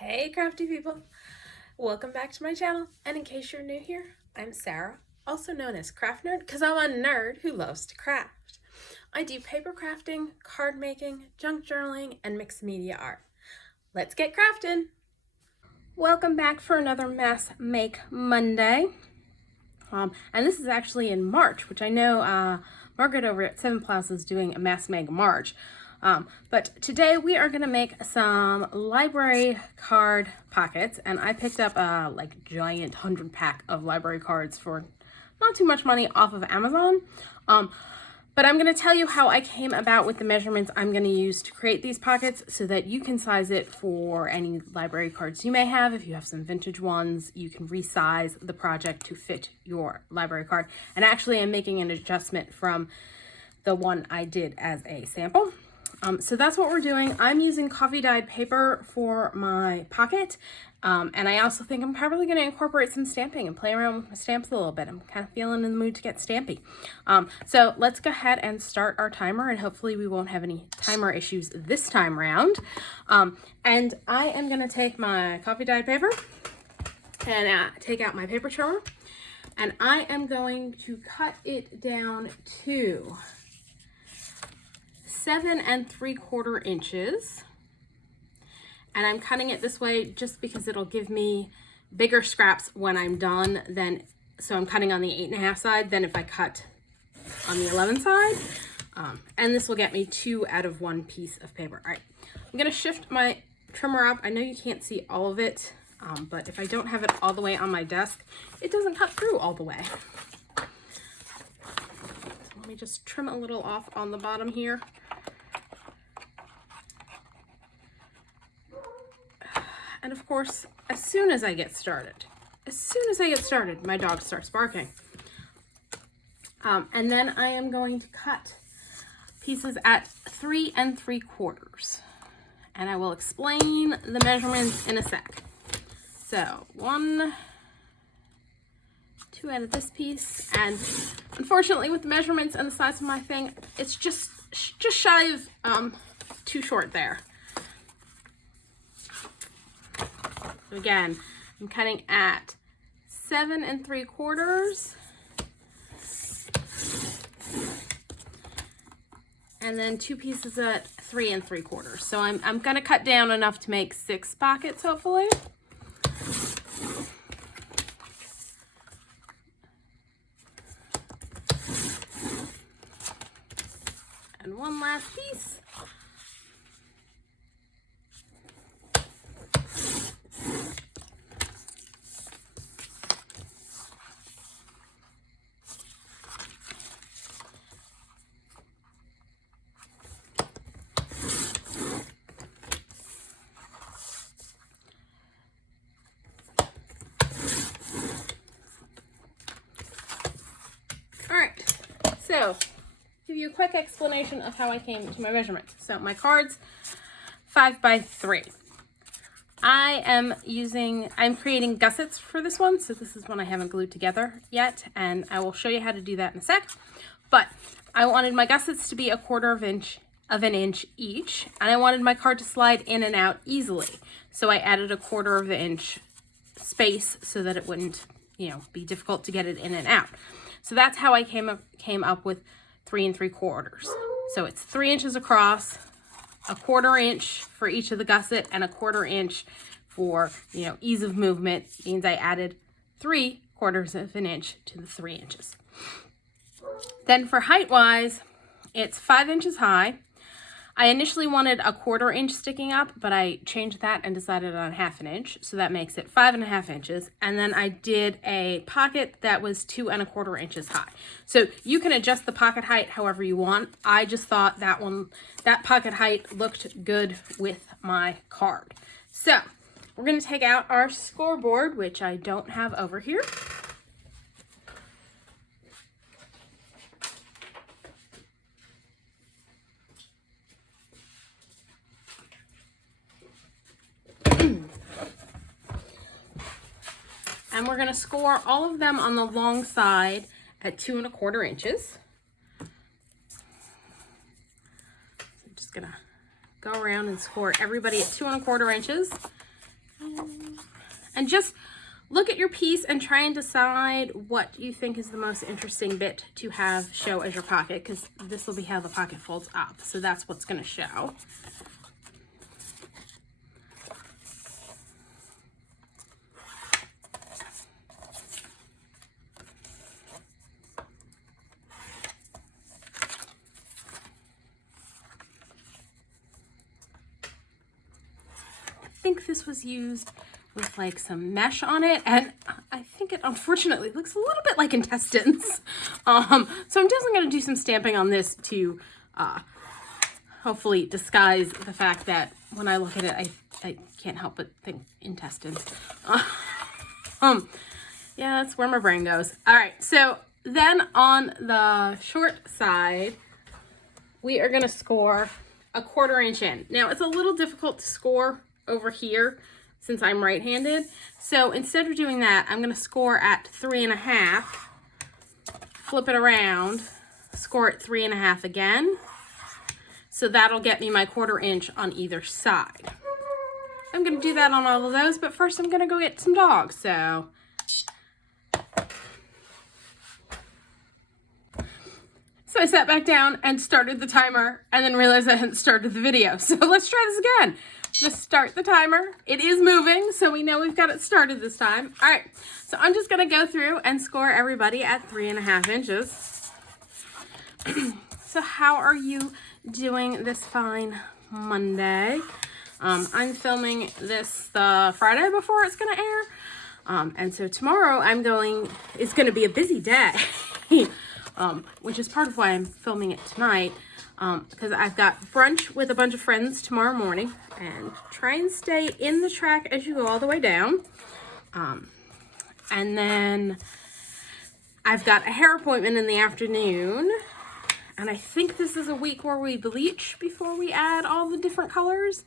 Hey crafty people, welcome back to my channel, and in case you're new here, I'm Sarah, also known as Craft Nerd because I'm a nerd who loves to craft. I do paper crafting, card making, junk journaling, and mixed media art. Let's get crafting! Welcome back for another Mass Make Monday. And this is actually in March, which I know Margaret over at Seven Plaza is doing a Mass Make March. But today we are going to make some library card pockets, and I picked up a giant 100-pack of library cards for not too much money off of Amazon. But I'm going to tell you how I came about with the measurements I'm going to use to create these pockets so that you can size it for any library cards you may have. If you have some vintage ones, you can resize the project to fit your library card. And actually, I'm making an adjustment from the one I did as a sample. So that's what we're doing. I'm using coffee dyed paper for my pocket. And I also think I'm probably going to incorporate some stamping and play around with my stamps a little bit. I'm kind of feeling in the mood to get stampy. So let's go ahead and start our timer, and hopefully we won't have any timer issues this time around. And I am going to take my coffee dyed paper and take out my paper trimmer. And I am going to cut it down to 7 3/4 inches, and I'm cutting it this way just because it'll give me bigger scraps when I'm done. So I'm cutting on the 8.5 side than if I cut on the 11 side, and this will get me 2 out of 1 piece of paper. All right, I'm gonna shift my trimmer up. I know you can't see all of it, but if I don't have it all the way on my desk, it doesn't cut through all the way. So let me just trim a little off on the bottom here. And of course, as soon as I get started, my dog starts barking. And then I am going to cut pieces at 3 3/4. And I will explain the measurements in a sec. So 1, 2 out of this piece. And unfortunately with the measurements and the size of my thing, it's just shy of too short there. Again, I'm cutting at 7 3/4, and then 2 pieces at 3 3/4. So I'm gonna cut down enough to make 6 pockets, hopefully. And one last piece. So, give you a quick explanation of how I came to my measurements. So my card's 5 by 3. I'm creating gussets for this one. So this is one I haven't glued together yet, and I will show you how to do that in a sec. But I wanted my gussets to be 1/4 of an inch each, and I wanted my card to slide in and out easily. So I added 1/4 inch space so that it wouldn't, be difficult to get it in and out. So that's how I came up with 3 3/4. So it's 3 inches across, 1/4 inch for each of the gusset, and 1/4 inch for, ease of movement. Means I added 3/4 of an inch to the 3 inches. Then for height wise, it's 5 inches high. I initially wanted 1/4 inch sticking up, but I changed that and decided on 1/2 inch. So that makes it 5 1/2 inches. And then I did a pocket that was 2 1/4 inches high. So you can adjust the pocket height however you want. I just thought that pocket height looked good with my card. So we're going to take out our scoreboard, which I don't have over here. And we're going to score all of them on the long side at 2 1/4 inches. So I'm just going to go around and score everybody at 2 1/4 inches. And just look at your piece and try and decide what you think is the most interesting bit to have show as your pocket, because this will be how the pocket folds up. So that's what's going to show. I think this was used with like some mesh on it, and I think it unfortunately looks a little bit like intestines. So I'm definitely going to do some stamping on this to hopefully disguise the fact that when I look at it, I can't help but think intestines. Yeah, that's where my brain goes. All right, so then on the short side, we are going to score a 1/4 inch in. Now it's a little difficult to score over here since I'm right-handed. So instead of doing that, I'm going to score at 3.5, flip it around, score at 3.5 again. So that'll get me my 1/4 inch on either side. I'm going to do that on all of those, but first I'm going to go get some dogs. So I sat back down and started the timer and then realized I hadn't started the video. So let's try this again. Just start the timer. It is moving, so we know we've got it started this time. All right, so I'm just gonna go through and score everybody at 3.5 inches. So how are you doing this fine Monday? I'm filming this the Friday before it's gonna air. And so tomorrow it's gonna be a busy day, which is part of why I'm filming it tonight. Because I've got brunch with a bunch of friends tomorrow morning, and try and stay in the track as you go all the way down. And then I've got a hair appointment in the afternoon, and I think this is a week where we bleach before we add all the different colors.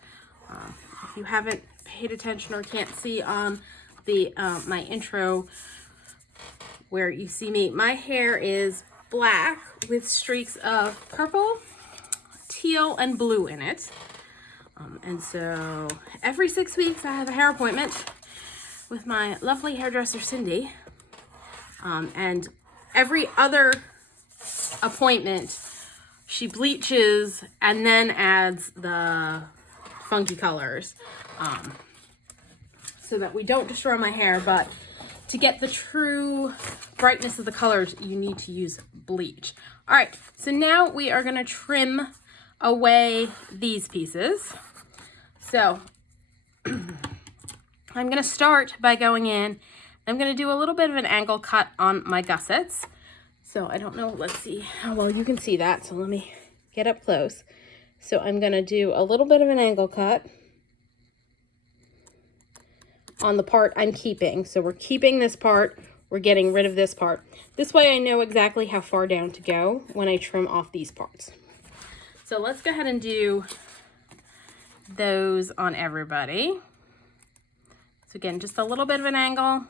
If you haven't paid attention or can't see on the my intro where you see me, my hair is black with streaks of purple, teal, and blue in it. And so every 6 weeks I have a hair appointment with my lovely hairdresser Cindy. And every other appointment she bleaches and then adds the funky colors, so that we don't destroy my hair. But to get the true brightness of the colors, you need to use bleach. All right, so now we are gonna trim away these pieces. So I'm gonna start by going in. I'm gonna do a little bit of an angle cut on my gussets. So I don't know, let's see how well you can see that. So let me get up close. So I'm gonna do a little bit of an angle cut on the part I'm keeping. So we're keeping this part, we're getting rid of this part. This way I know exactly how far down to go when I trim off these parts. So let's go ahead and do those on everybody. So again, just a little bit of an angle,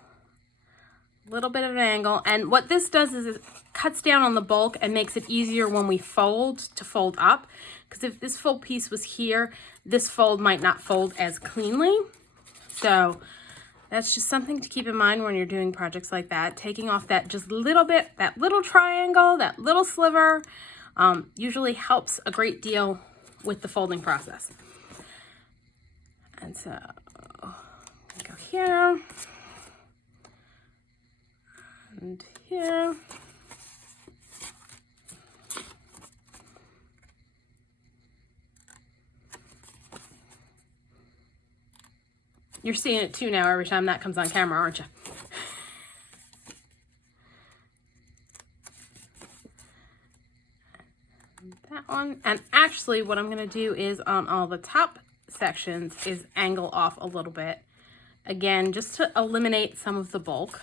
and what this does is it cuts down on the bulk and makes it easier when we fold to fold up, because if this full piece was here, this fold might not fold as cleanly. So that's just something to keep in mind when you're doing projects like that. Taking off that just little bit, that little triangle, that little sliver, usually helps a great deal with the folding process. And so go here and here. You're seeing it too now every time that comes on camera, aren't you? That one. And actually what I'm going to do is on all the top sections is angle off a little bit. Again, just to eliminate some of the bulk.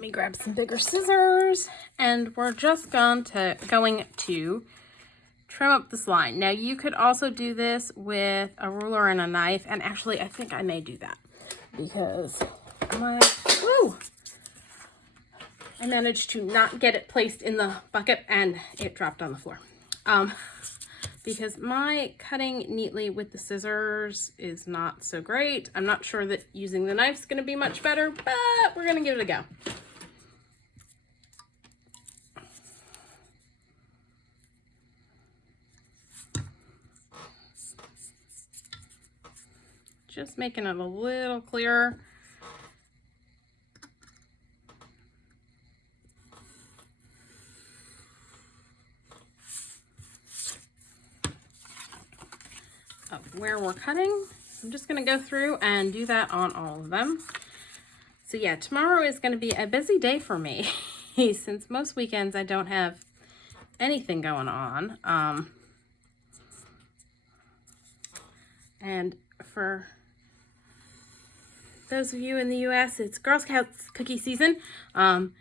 Let me grab some bigger scissors, and we're just going to trim up this line. Now you could also do this with a ruler and a knife, and actually I think I may do that because I managed to not get it placed in the bucket and it dropped on the floor. Because my cutting neatly with the scissors is not so great. I'm not sure that using the knife's gonna be much better, but we're gonna give it a go. Just making it a little clearer. Of where we're cutting. I'm just going to go through and do that on all of them. So yeah, tomorrow is going to be a busy day for me since most weekends I don't have anything going on. And for those of you in the US, it's Girl Scouts cookie season. Although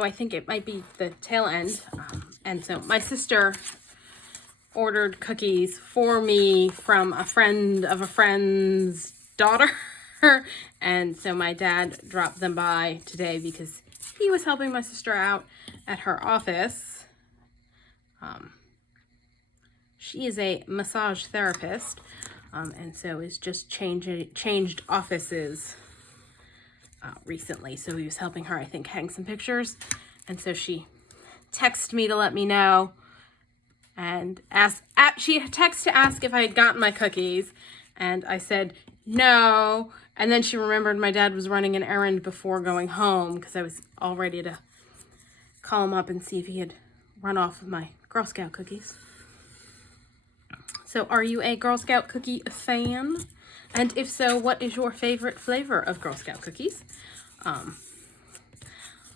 I think it might be the tail end. And so my sister ordered cookies for me from a friend of a friend's daughter. And so my dad dropped them by today because he was helping my sister out at her office. She is a massage therapist, and so is just changed offices recently. So he was helping her, I think, hang some pictures. And so she texted me to let me know, and she texted to ask if I had gotten my cookies, and I said no. And then she remembered my dad was running an errand before going home because I was all ready to call him up and see if he had run off with my Girl Scout cookies. So are you a Girl Scout cookie fan? And if so, what is your favorite flavor of Girl Scout cookies?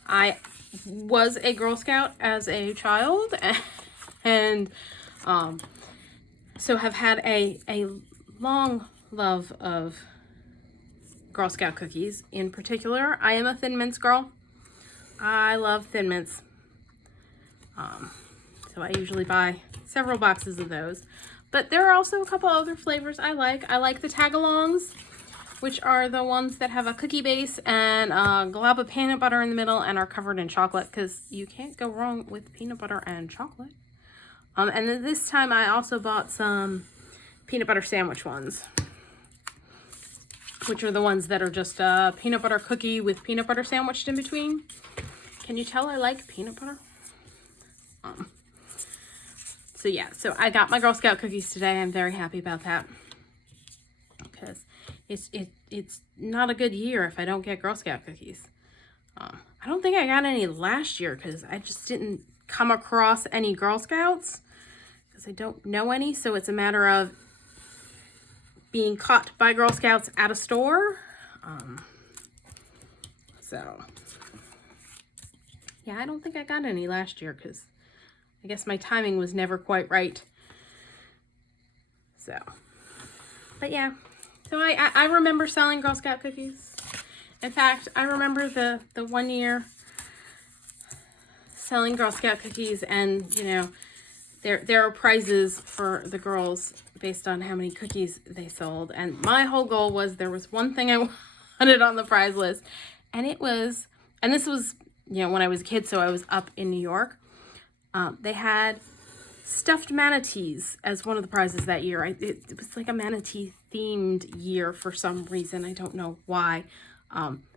I was a Girl Scout as a child, and so have had a long love of Girl Scout cookies. In particular, I am a Thin Mints girl. I love Thin Mints. So I usually buy several boxes of those. But there are also a couple other flavors I like. I like the tag-alongs, which are the ones that have a cookie base and a glob of peanut butter in the middle and are covered in chocolate, because you can't go wrong with peanut butter and chocolate. And then this time I also bought some peanut butter sandwich ones, which are the ones that are just a peanut butter cookie with peanut butter sandwiched in between. Can you tell I like peanut butter? So yeah, so I got my Girl Scout cookies today. I'm very happy about that, because it's not a good year if I don't get Girl Scout cookies. I don't think I got any last year because I just didn't come across any Girl Scouts because I don't know any. So it's a matter of being caught by Girl Scouts at a store. So yeah, I don't think I got any last year because I guess my timing was never quite right. So, but yeah, so I remember selling Girl Scout cookies. In fact, I remember the 1 year selling Girl Scout cookies, and you know, there are prizes for the girls based on how many cookies they sold. And my whole goal was, there was one thing I wanted on the prize list, and it was, and this was, you know, when I was a kid, so I was up in New York. They had stuffed manatees as one of the prizes that year. It was like a manatee themed year for some reason. I don't know why.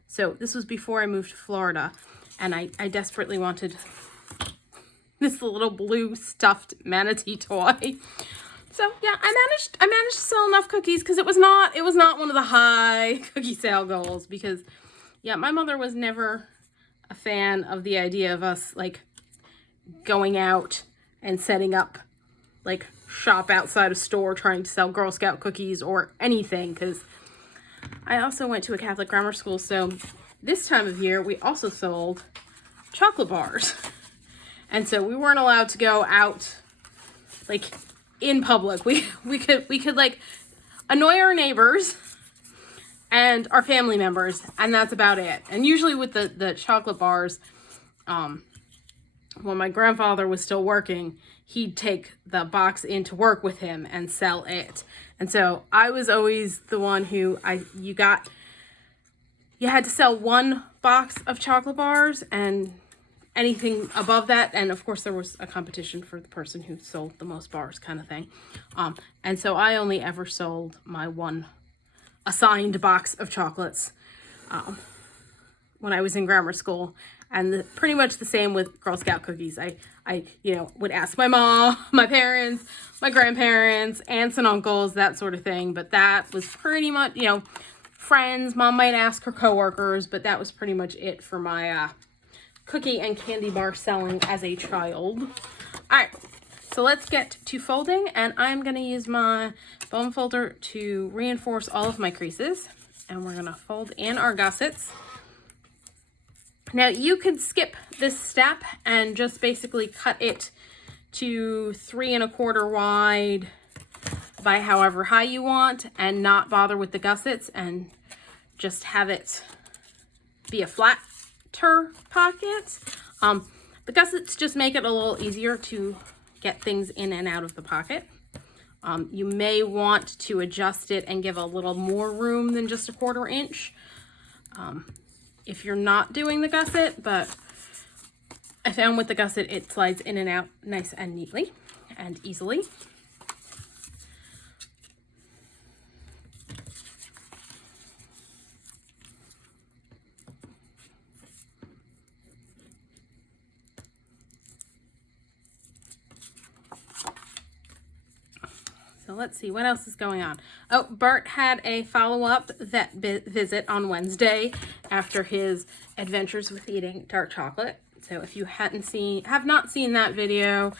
So this was before I moved to Florida, and I desperately wanted this little blue stuffed manatee toy. So yeah, I managed to sell enough cookies, because it was not one of the high cookie sale goals, because yeah, my mother was never a fan of the idea of us like going out and setting up like shop outside a store trying to sell Girl Scout cookies or anything, because I also went to a Catholic grammar school, so this time of year we also sold chocolate bars. And so we weren't allowed to go out like in public. We could like annoy our neighbors and our family members, and that's about it. And usually with the chocolate bars, when my grandfather was still working, he'd take the box into work with him and sell it. And so I was always the one who you had to sell one box of chocolate bars, and anything above that, and of course there was a competition for the person who sold the most bars, kind of thing. And so I only ever sold my one assigned box of chocolates when I was in grammar school. And pretty much the same with Girl Scout cookies. I would ask my mom, my parents, my grandparents, aunts and uncles, that sort of thing. But that was pretty much, friends. Mom might ask her coworkers, but that was pretty much it for my cookie and candy bar selling as a child. All right, so let's get to folding, and I'm going to use my foam folder to reinforce all of my creases, and we're going to fold in our gussets. Now you could skip this step and just basically cut it to 3 1/4 wide by however high you want, and not bother with the gussets, and just have it be a flatter pocket. The gussets just make it a little easier to get things in and out of the pocket. You may want to adjust it and give a little more room than just 1/4 inch if you're not doing the gusset, but I found with the gusset it slides in and out nice and neatly and easily. So let's see, what else is going on? Oh, Bert had a follow-up vet visit on Wednesday after his adventures with eating dark chocolate. So if you have not seen that video,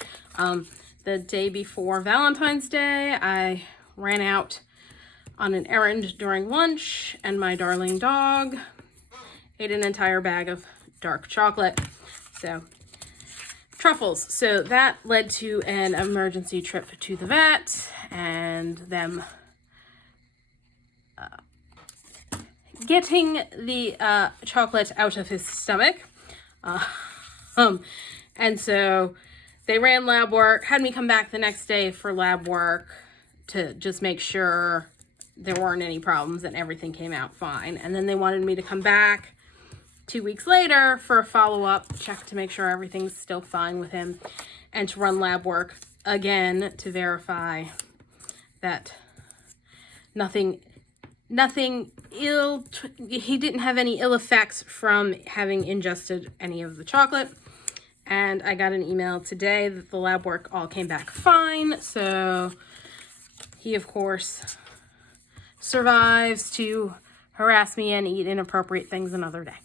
the day before Valentine's Day, I ran out on an errand during lunch, and my darling dog ate an entire bag of dark chocolate. So truffles. So that led to an emergency trip to the vet and them getting the chocolate out of his stomach. And so they ran lab work, had me come back the next day for lab work to just make sure there weren't any problems and everything came out fine. And then they wanted me to come back 2 weeks later for a follow-up check to make sure everything's still fine with him, and to run lab work again to verify that he didn't have any ill effects from having ingested any of the chocolate. And I got an email today that the lab work all came back fine. So he, of course, survives to harass me and eat inappropriate things another day.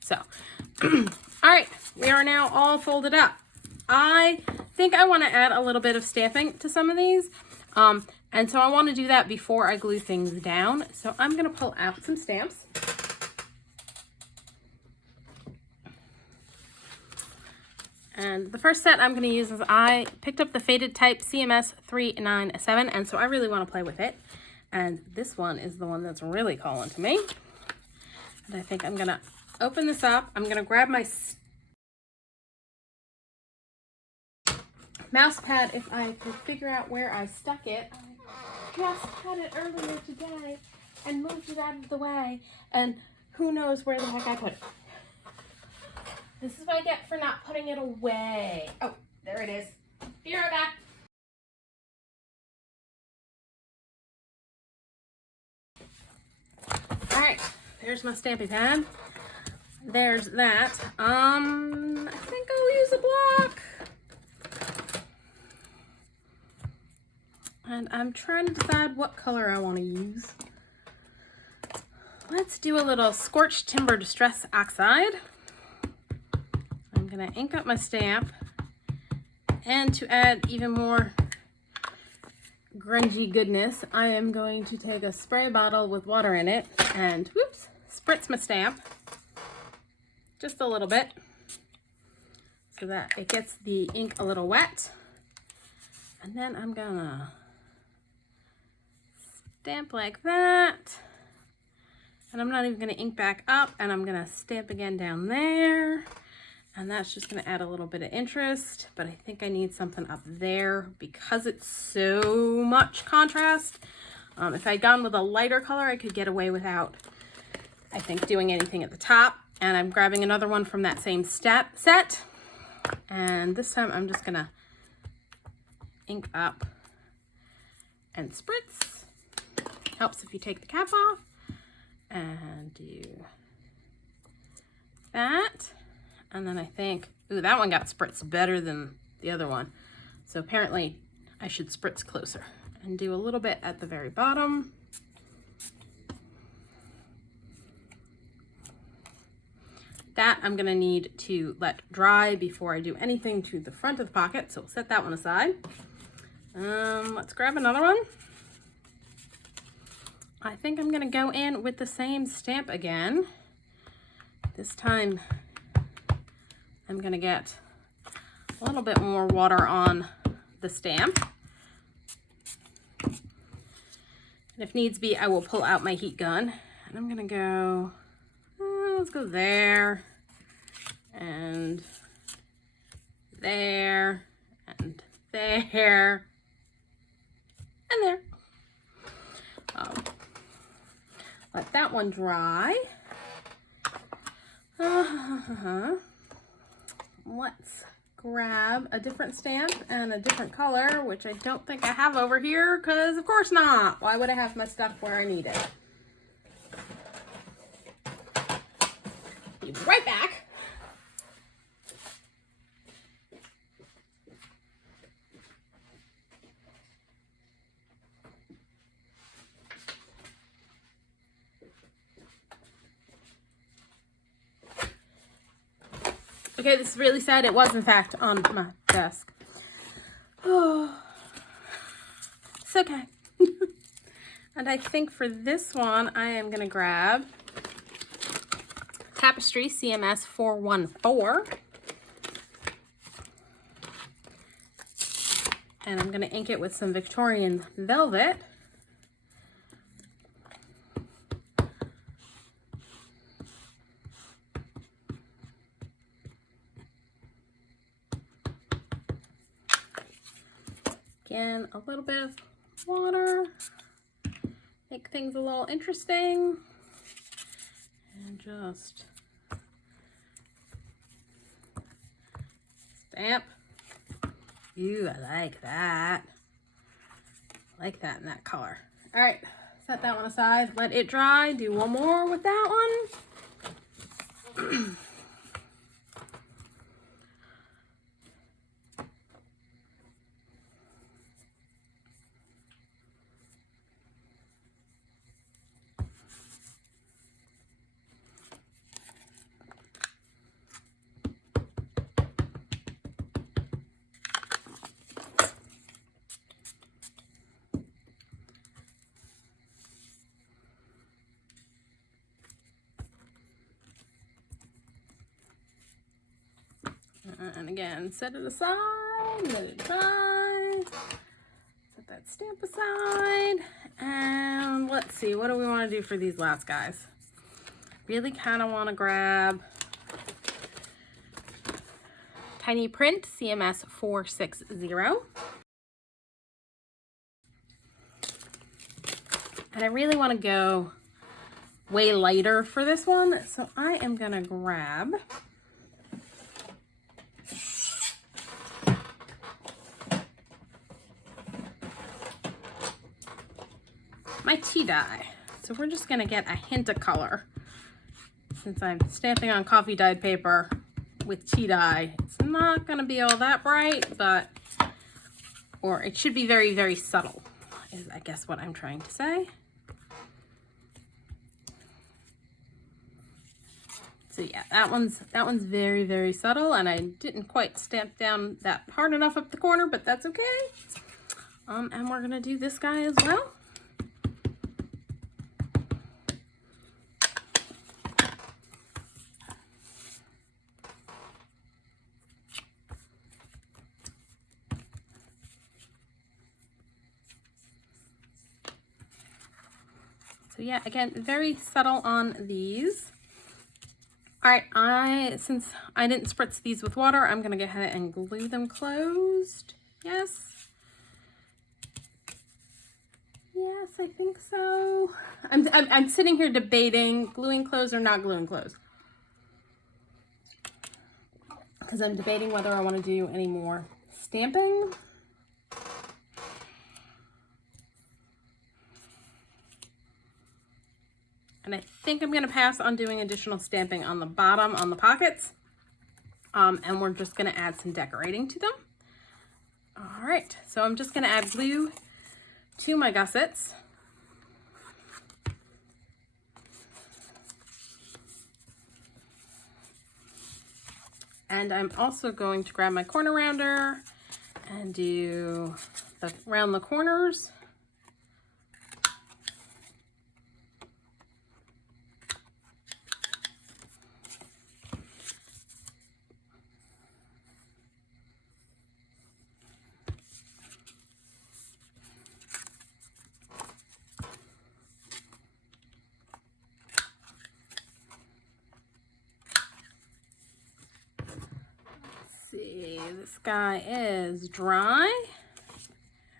So, all right, we are now all folded up. I think I want to add a little bit of stamping to some of these. And so I want to do that before I glue things down. So I'm going to pull out some stamps. And the first set I'm going to use is, I picked up the faded type CMS414, and so I really want to play with it. And this one is the one that's really calling to me. And I think I'm going to open this up. I'm going to grab my mouse pad if I could figure out where I stuck it. I just had it earlier today and moved it out of the way, and who knows where the heck I put it. This is what I get for not putting it away. Oh, there it is. Be right back. All right, there's my stamping pad. There's that. I think I'll use a block. And I'm trying to decide what color I want to use. Let's do a little Scorched Timber Distress Oxide. I'm going to ink up my stamp. And to add even more grungy goodness, I am going to take a spray bottle with water in it and, whoops, spritz my stamp. Just a little bit, so that it gets the ink a little wet. And then I'm gonna stamp like that. And I'm not even going to ink back up, and I'm going to stamp again down there. And that's just going to add a little bit of interest, but I think I need something up there because it's so much contrast. If I'd gone with a lighter color, I could get away without, I think, doing anything at the top. And I'm grabbing another one from that same set. And this time I'm just going to ink up and spritz. Helps if you take the cap off. And do that. And then I think, ooh, that one got spritzed better than the other one. So apparently I should spritz closer and do a little bit at the very bottom. That I'm gonna need to let dry before I do anything to the front of the pocket. So we'll set that one aside. Let's grab another one. I think I'm gonna go in with the same stamp again. This time I'm gonna get a little bit more water on the stamp. And if needs be, I will pull out my heat gun. And I'm gonna go, let's go there, and there, and there, and there. Let that one dry. Let's grab a different stamp and a different color, which I don't think I have over here, because of course not. Why would I have my stuff where I need it? Be right back. Okay, this is really sad. It was, in fact, on my desk. Oh, it's okay. And I think for this one, I am going to grab Tapestry CMS414. And I'm going to ink it with some Victorian Velvet. Again, a little bit of water, make things a little interesting, and just stamp. Ooh, I like that. I like that in that color. All right, set that one aside, let it dry, do one more with that one. And again, set it aside, let it dry, set that stamp aside, and let's see, what do we want to do for these last guys? Really kind of want to grab Tiny Print CMS460. And I really want to go way lighter for this one, so I am going to grab my tea dye. So we're just gonna get a hint of color. Since I'm stamping on coffee dyed paper with tea dye, it's not gonna be all that bright, but, or it should be very, very subtle, is I guess what I'm trying to say. So yeah, that one's very, very subtle, and I didn't quite stamp down that hard enough up the corner, but that's okay. And we're gonna do this guy as well. So yeah, again, very subtle on these. All right, since I didn't spritz these with water, I'm gonna go ahead and glue them closed. Yes. Yes, I think so. I'm sitting here debating gluing closed or not gluing closed, because I'm debating whether I want to do any more stamping. And I think I'm going to pass on doing additional stamping on the bottom on the pockets. And we're just going to add some decorating to them. All right, so I'm just going to add glue to my gussets. And I'm also going to grab my corner rounder and do round the corners. See, this guy is dry.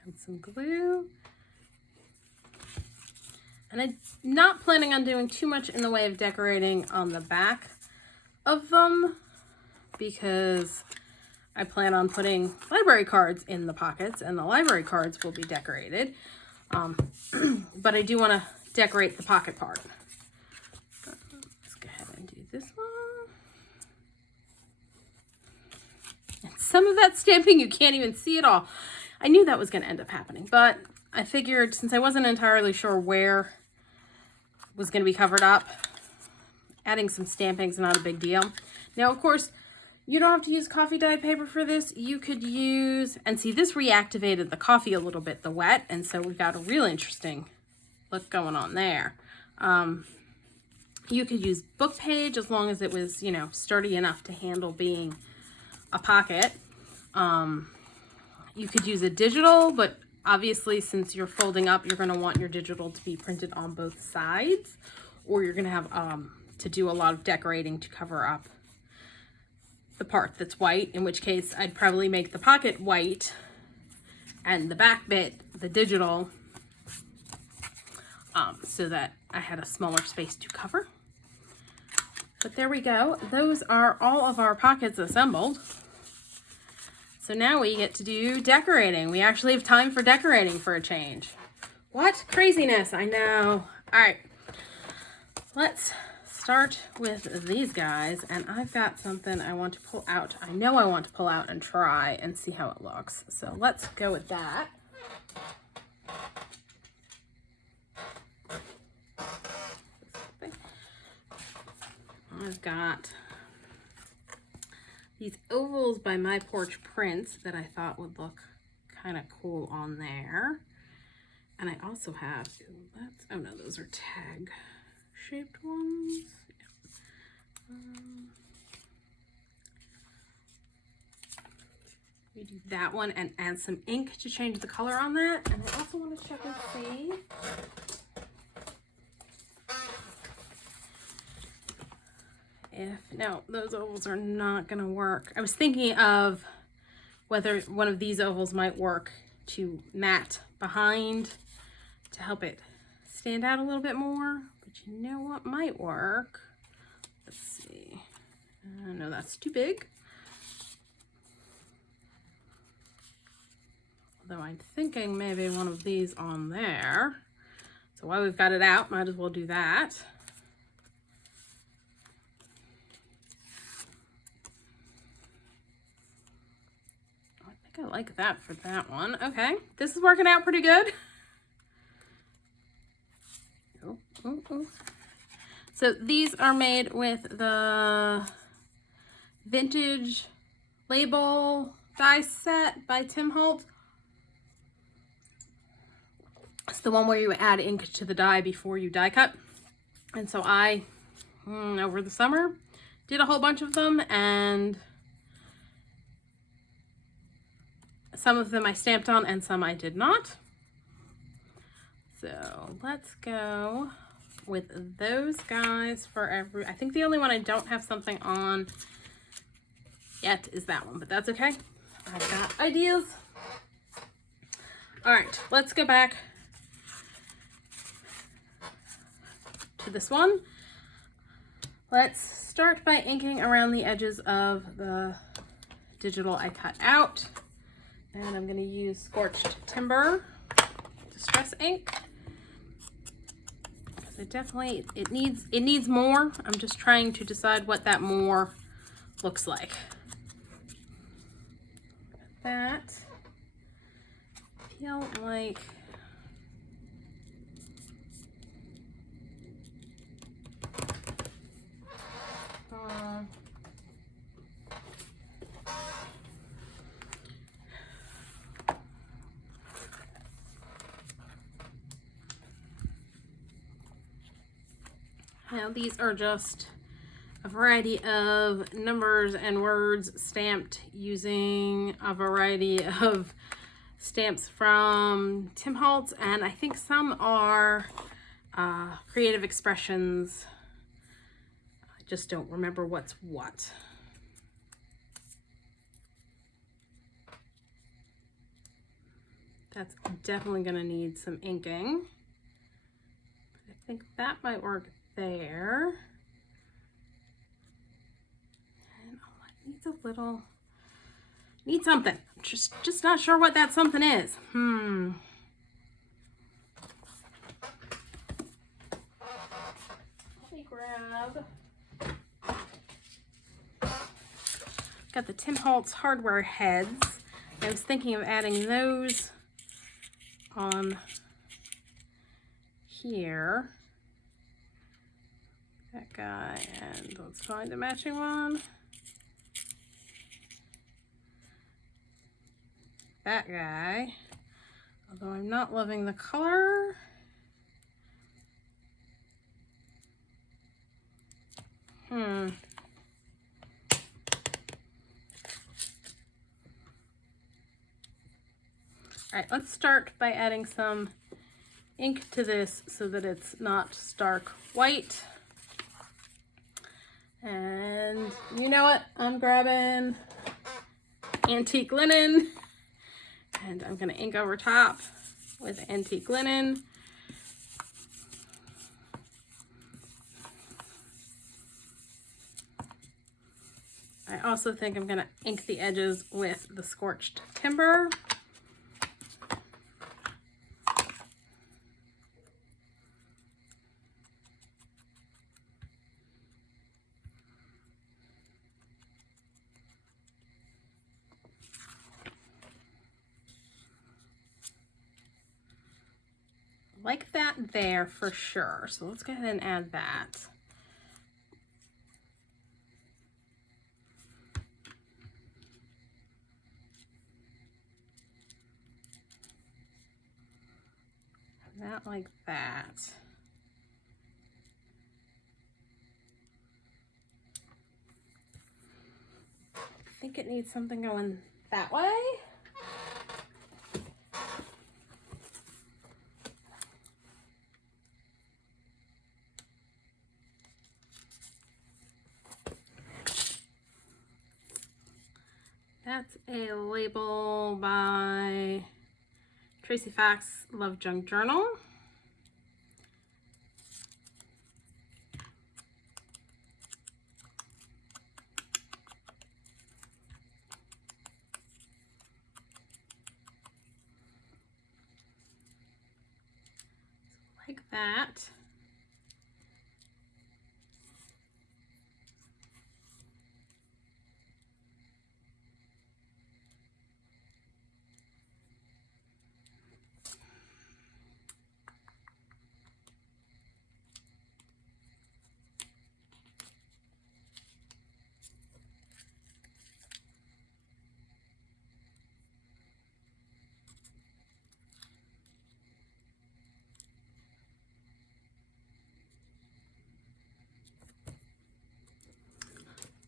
Add some glue. And I'm not planning on doing too much in the way of decorating on the back of them, because I plan on putting library cards in the pockets, and the library cards will be decorated. But I do want to decorate the pocket part. Let's go ahead and do this one. Some of that stamping you can't even see at all. I knew that was going to end up happening, but I figured since I wasn't entirely sure where was going to be covered up, adding some stamping is not a big deal. Now, of course, you don't have to use coffee dyed paper for this. You could use, and see, this reactivated the coffee a little bit, the wet, and so we've got a real interesting look going on there. You could use book page as long as it was, you know, sturdy enough to handle being a pocket. You could use a digital, but obviously since you're folding up, you're going to want your digital to be printed on both sides, or you're going to have to do a lot of decorating to cover up the part that's white, in which case I'd probably make the pocket white and the back bit the digital, so that I had a smaller space to cover. But there we go. Those are all of our pockets assembled. So now we get to do decorating. We actually have time for decorating for a change. What craziness, I know. All right, let's start with these guys. And I've got something I want to pull out. I know I want to pull out and try and see how it looks. So let's go with that. I've got these ovals by my Porch Prints that I thought would look kind of cool on there. And I also have, oh no, those are tag shaped ones. We do that one and add some ink to change the color on that. And I also want to check and see no, those ovals are not going to work. I was thinking of whether one of these ovals might work to matte behind to help it stand out a little bit more. But you know what might work? Let's see. No, that's too big. Although I'm thinking maybe one of these on there. So while we've got it out, might as well do that. I like that for that one. Okay, this is working out pretty good. So these are made with the vintage label die set by Tim Holtz. It's the one where you add ink to the die before you die cut. And so I, over the summer, did a whole bunch of them, and some of them I stamped on and some I did not. So let's go with those guys for I think the only one I don't have something on yet is that one, but that's okay. I've got ideas. All right, let's go back to this one. Let's start by inking around the edges of the digital I cut out. And I'm going to use Scorched Timber Distress ink. Because it needs more. I'm just trying to decide what that more looks like. That feel like now these are just a variety of numbers and words stamped using a variety of stamps from Tim Holtz, and I think some are Creative Expressions. I just don't remember what's what. That's definitely going to need some inking. I think that might work there. And oh, it needs a little, needs something. Just not sure what that something is. Let me grab. Got the Tim Holtz hardware heads. I was thinking of adding those on here. That guy, and let's find the matching one. That guy, although I'm not loving the color. All right, let's start by adding some ink to this so that it's not stark white. And you know what? I'm grabbing antique linen, and I'm going to ink over top with antique linen. I also think I'm going to ink the edges with the Scorched Timber. Like that there for sure. So let's go ahead and add that. That like that. I think it needs something going that way. That's a label by Tracy Fax, Love Junk Journal. Like that.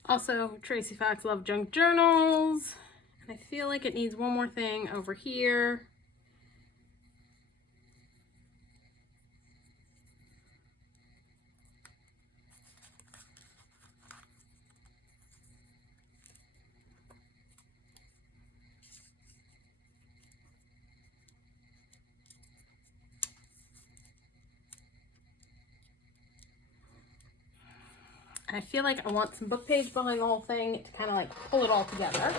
Also, Tracy Fax, Love Junk Journals. And I feel like it needs one more thing over here. I feel like I want some book page behind the whole thing to kind of like pull it all together.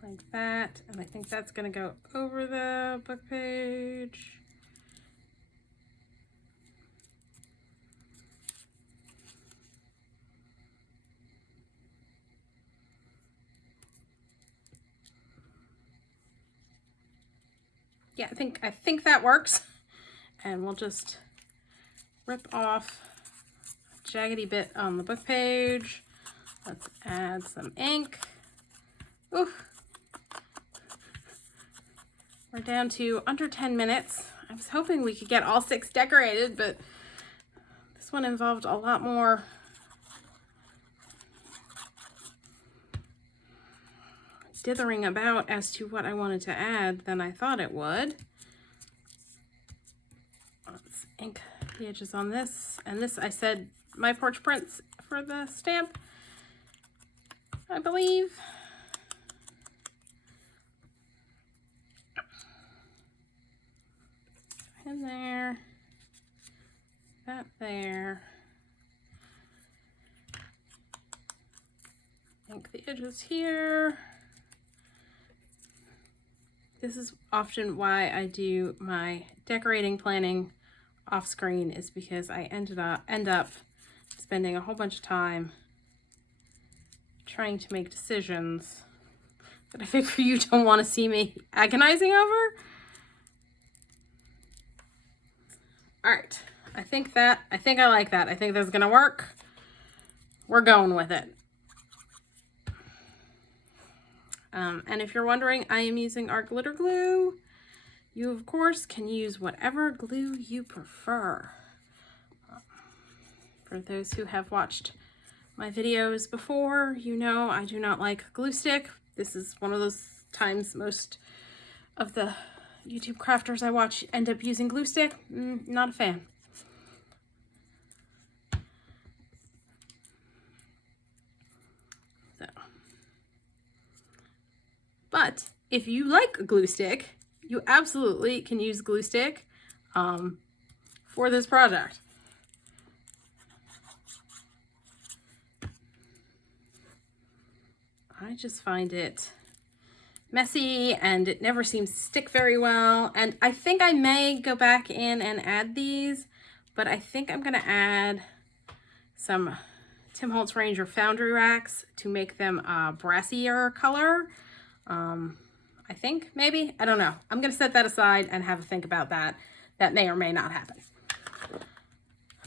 Like that, and I think that's going to go over the book page. Yeah, I think that works. And we'll just rip off a jaggedy bit on the book page. Let's add some ink. Ooh. We're down to under 10 minutes. I was hoping we could get all 6 decorated, but this one involved a lot more dithering about as to what I wanted to add than I thought it would. Let's ink the edges on this. And this, I said, my Porch Prints for the stamp, I believe. In there, that there. Ink the edges here. This is often why I do my decorating planning off screen, is because I end up spending a whole bunch of time trying to make decisions that I figure you don't want to see me agonizing over. All right, I think I like that. I think that's gonna work. We're going with it. And if you're wondering, I am using our glitter glue. You, of course, can use whatever glue you prefer. For those who have watched my videos before, you know I do not like glue stick. This is one of those times most of the YouTube crafters I watch end up using glue stick. Not a fan. So, but if you like glue stick, you absolutely can use glue stick for this project. I just find it messy and it never seems to stick very well. And I think I may go back in and add these, but I think I'm gonna add some Tim Holtz Ranger Foundry racks to make them a brassier color. I think, maybe, I don't know. I'm gonna set that aside and have a think about that. That may or may not happen.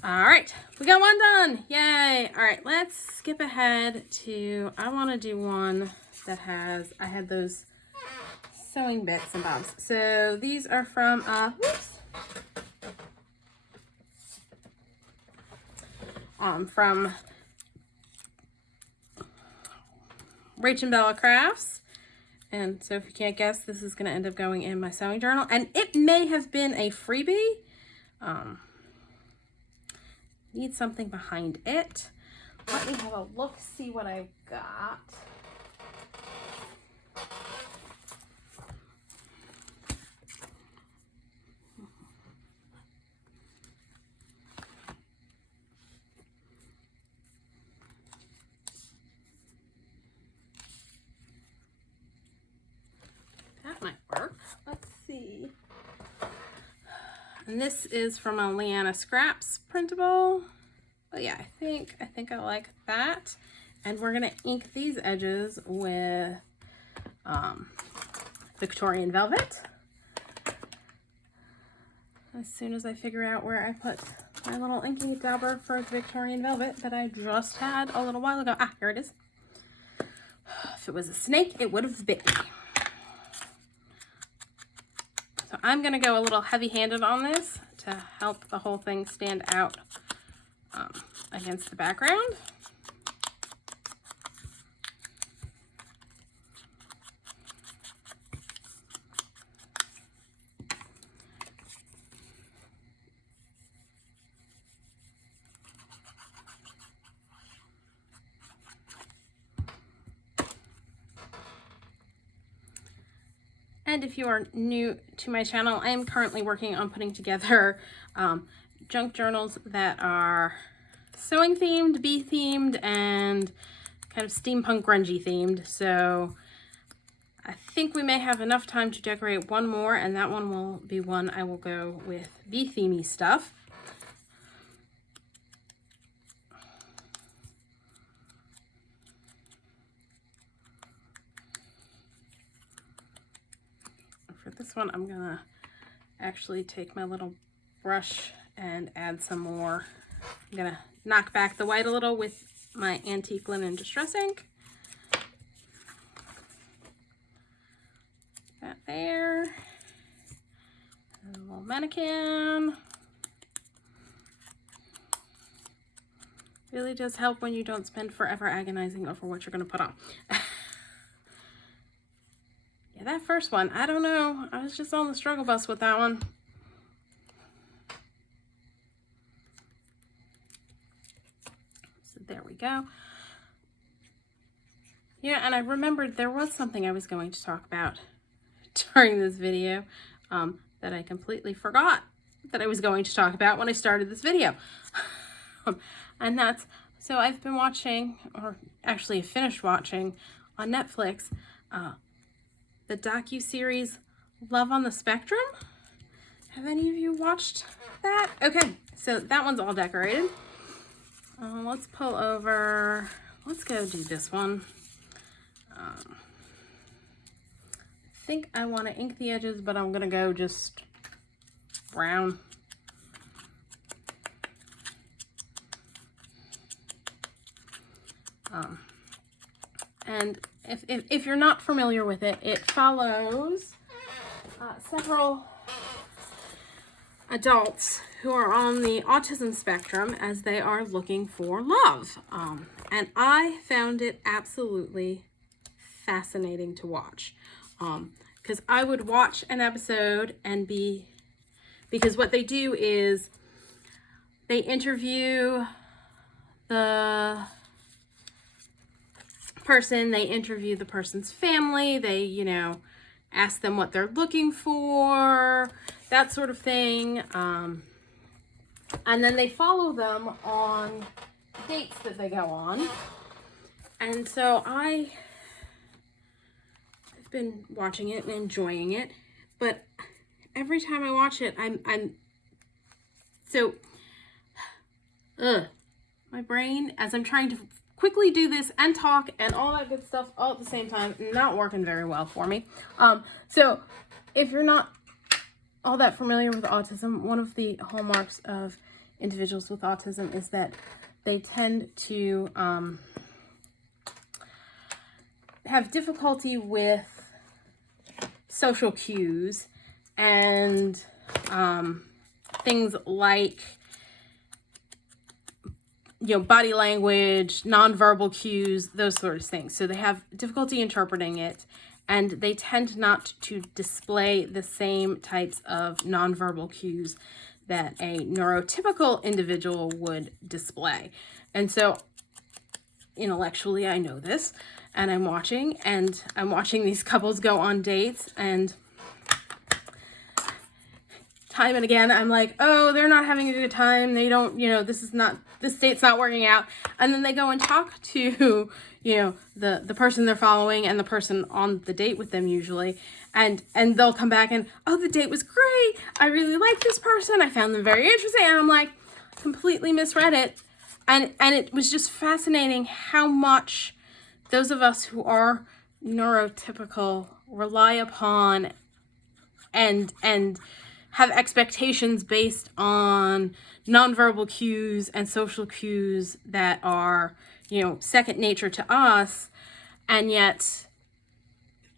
All right, we got one done, yay. All right, let's skip ahead to, I wanna do one that has, I had those sewing bits and bobs. So these are from, from RachandBellaCrafts. And so if you can't guess, this is gonna end up going in my sewing journal. And it may have been a freebie. Need something behind it. Let me have a look, see what I've got. That might work. Let's see. And this is from a LianaScrap's printable. Oh yeah, I think I like that. And we're gonna ink these edges with Victorian Velvet. as soon as I figure out where I put my little inking dauber for the Victorian Velvet that I just had a little while ago. Ah, here it is. If it was a snake, it would have bit me. So I'm going to go a little heavy-handed on this to help the whole thing stand out against the background. And if you are new to my channel, I am currently working on putting together junk journals that are sewing themed, bee themed, and kind of steampunk grungy themed. So I think we may have enough time to decorate one more, and that one will be one I will go with bee themey stuff. For this one, I'm gonna actually take my little brush and add some more. I'm gonna knock back the white a little with my antique linen distress ink. That there. And a little mannequin. Really does help when you don't spend forever agonizing over what you're gonna put on. That first one, I don't know. I was just on the struggle bus with that one. So there we go. Yeah, and I remembered there was something I was going to talk about during this video that I completely forgot that I was going to talk about when I started this video. And that's, so I've been watching, or actually finished watching on Netflix, the docu-series Love on the Spectrum. Have any of you watched that? Okay, so that one's all decorated. Let's pull over. Let's go do this one. I think I want to ink the edges, but I'm gonna go just brown. And if you're not familiar with it, it follows several adults who are on the autism spectrum as they are looking for love. And I found it absolutely fascinating to watch. Because I would watch an episode and because what they do is they interview the person, they interview the person's family, they, you know, ask them what they're looking for, that sort of thing. And then they follow them on dates that they go on. And so I've been watching it and enjoying it, but every time I watch it, my brain, as I'm trying to quickly do this and talk and all that good stuff all at the same time, not working very well for me. So if you're not all that familiar with autism, one of the hallmarks of individuals with autism is that they tend to have difficulty with social cues and things like, you know, body language, nonverbal cues, those sort of things. So they have difficulty interpreting it, and they tend not to display the same types of nonverbal cues that a neurotypical individual would display. And so intellectually, I know this, and I'm watching these couples go on dates, and time and again, I'm like, oh, they're not having a good time. They don't, you know, this date's not working out. And then they go and talk to, you know, the person they're following and the person on the date with them usually. And they'll come back and, oh, the date was great. I really like this person. I found them very interesting. And I'm like, completely misread it. And it was just fascinating how much those of us who are neurotypical rely upon and have expectations based on nonverbal cues and social cues that are, you know, second nature to us, and yet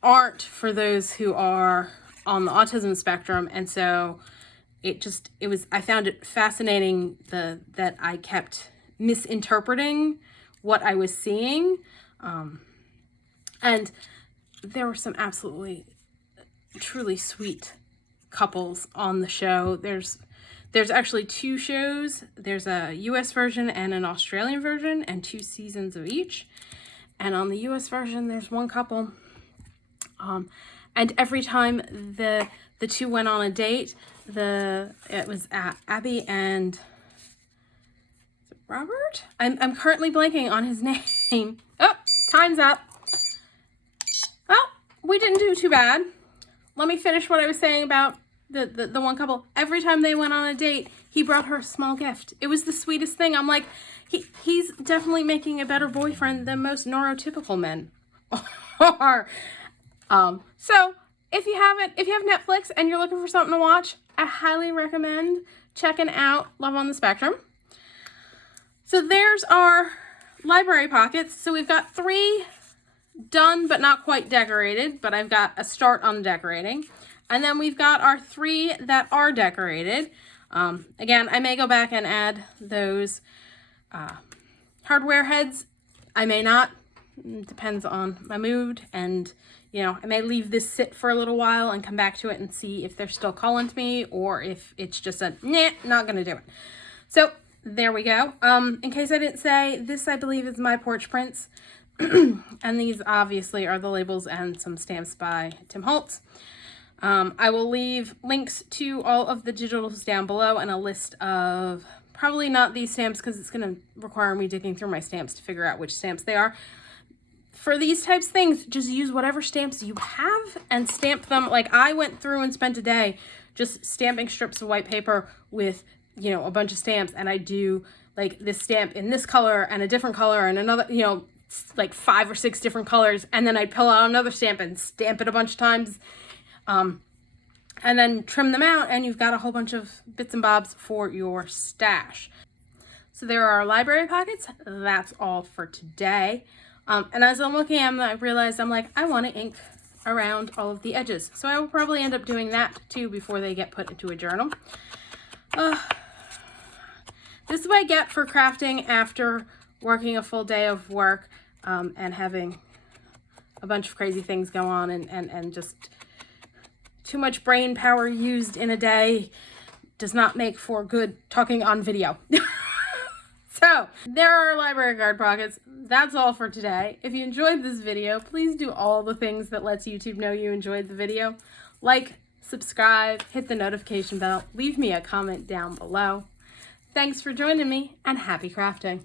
aren't for those who are on the autism spectrum. And so I found it fascinating that I kept misinterpreting what I was seeing. And there were some absolutely, truly sweet couples on the show. There's actually 2 shows. There's a US version and an Australian version, and 2 seasons of each. And on the US version, there's 1 couple. And every time the 2 went on a date, it was Abby and Robert? I'm currently blanking on his name. Oh, time's up. Well, we didn't do too bad. Let me finish what I was saying about the 1 couple. Every time they went on a date, he brought her a small gift. It was the sweetest thing. I'm like, he's definitely making a better boyfriend than most neurotypical men are. So if you have Netflix and you're looking for something to watch, I highly recommend checking out Love on the Spectrum. So there's our library pockets. So we've got 3 done but not quite decorated, but I've got a start on decorating. And then we've got our 3 that are decorated. Again, I may go back and add those hardware heads. I may not. It depends on my mood, and you know, I may leave this sit for a little while and come back to it and see if they're still calling to me, or if it's just a nah, not gonna do it. So there we go. In case I didn't say, this I believe is my Porch Prints. And these obviously are the labels and some stamps by Tim Holtz. I will leave links to all of the digitals down below, and a list of, probably not these stamps because it's going to require me digging through my stamps to figure out which stamps they are. For these types of things, just use whatever stamps you have and stamp them. Like I went through and spent a day just stamping strips of white paper with, you know, a bunch of stamps, and I do like this stamp in this color and a different color and another, you know, like 5 or 6 different colors, and then I'd pull out another stamp and stamp it a bunch of times, and then trim them out, and you've got a whole bunch of bits and bobs for your stash. So there are our library pockets. That's all for today. And as I'm looking at them, I realized I'm like, I want to ink around all of the edges. So I will probably end up doing that too before they get put into a journal. This is what I get for crafting after working a full day of work, and having a bunch of crazy things go on, and just too much brain power used in a day does not make for good talking on video. So there are library card pockets. That's all for today. If you enjoyed this video, please do all the things that lets YouTube know you enjoyed the video. Like, subscribe, hit the notification bell, leave me a comment down below. Thanks for joining me, and happy crafting.